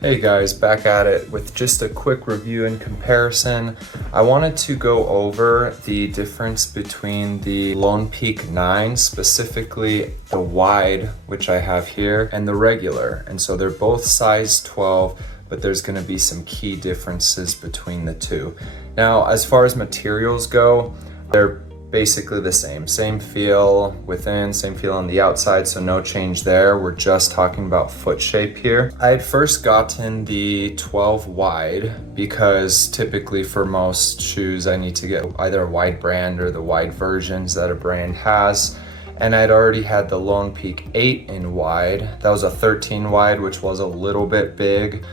Hey guys, back at it with just a quick review and comparison. I wanted to go over the difference between the Lone Peak 9, specifically the wide, which I have here, and the regular. And so they're both size 12, but there's gonna be some key differences between the two. Now, as far as materials go, they're basically the same feel within, same feel on the outside, so no change there. We're just talking about foot shape here. I had first gotten the 12 wide because typically for most shoes I need to get either a wide brand or the wide versions that a brand has, and I'd already had the Lone Peak 8 in wide. That was a 13 wide, which was a little bit big,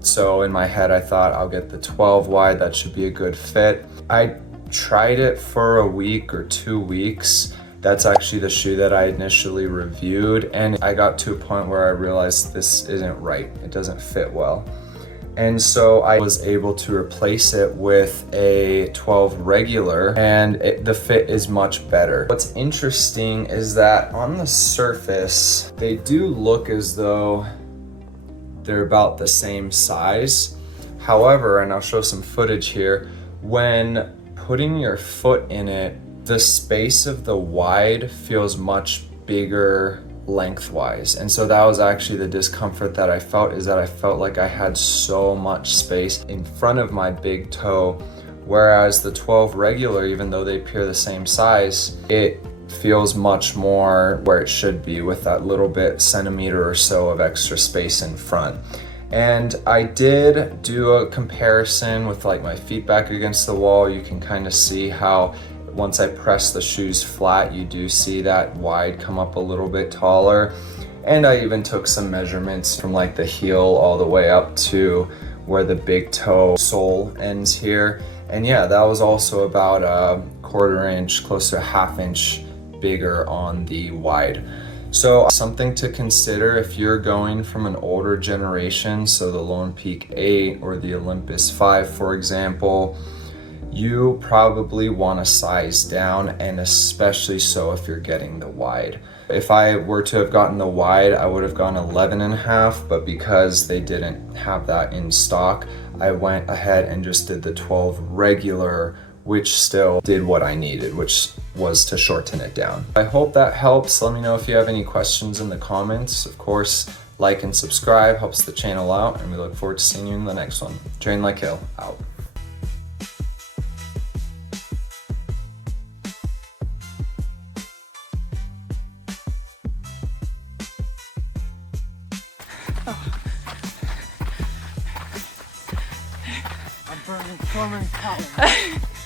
so in my head I thought I'll get the 12 wide, that should be a good fit. I tried it for a week or 2 weeks. That's actually the shoe that I initially reviewed, and I got to a point where I realized this isn't right. It doesn't fit well. And so I was able to replace it with a 12 regular, and the fit is much better. What's interesting is that on the surface, they do look as though they're about the same size. However, and I'll show some footage here, when putting your foot in it, the space of the wide feels much bigger lengthwise. And so that was actually the discomfort that I felt, is that I felt like I had so much space in front of my big toe, whereas the 12 regular, even though they appear the same size, it feels much more where it should be, with that little bit centimeter or so of extra space in front. And I did do a comparison with like my feet back against the wall. You can kind of see how once I press the shoes flat, you do see that wide come up a little bit taller. And I even took some measurements from like the heel all the way up to where the big toe sole ends here. And yeah, that was also about a 1/4 inch, close to a 1/2 inch bigger on the wide. So something to consider if you're going from an older generation, so the Lone Peak 8 or the Olympus 5, for example, you probably want to size down, and especially so if you're getting the wide. If I were to have gotten the wide, I would have gone 11.5, but because they didn't have that in stock, I went ahead and just did the 12 regular, which still did what I needed, which was to shorten it down. I hope that helps. Let me know if you have any questions in the comments. Of course, like and subscribe helps the channel out, and we look forward to seeing you in the next one. Train Like Hill, out. I'm burning so many calories.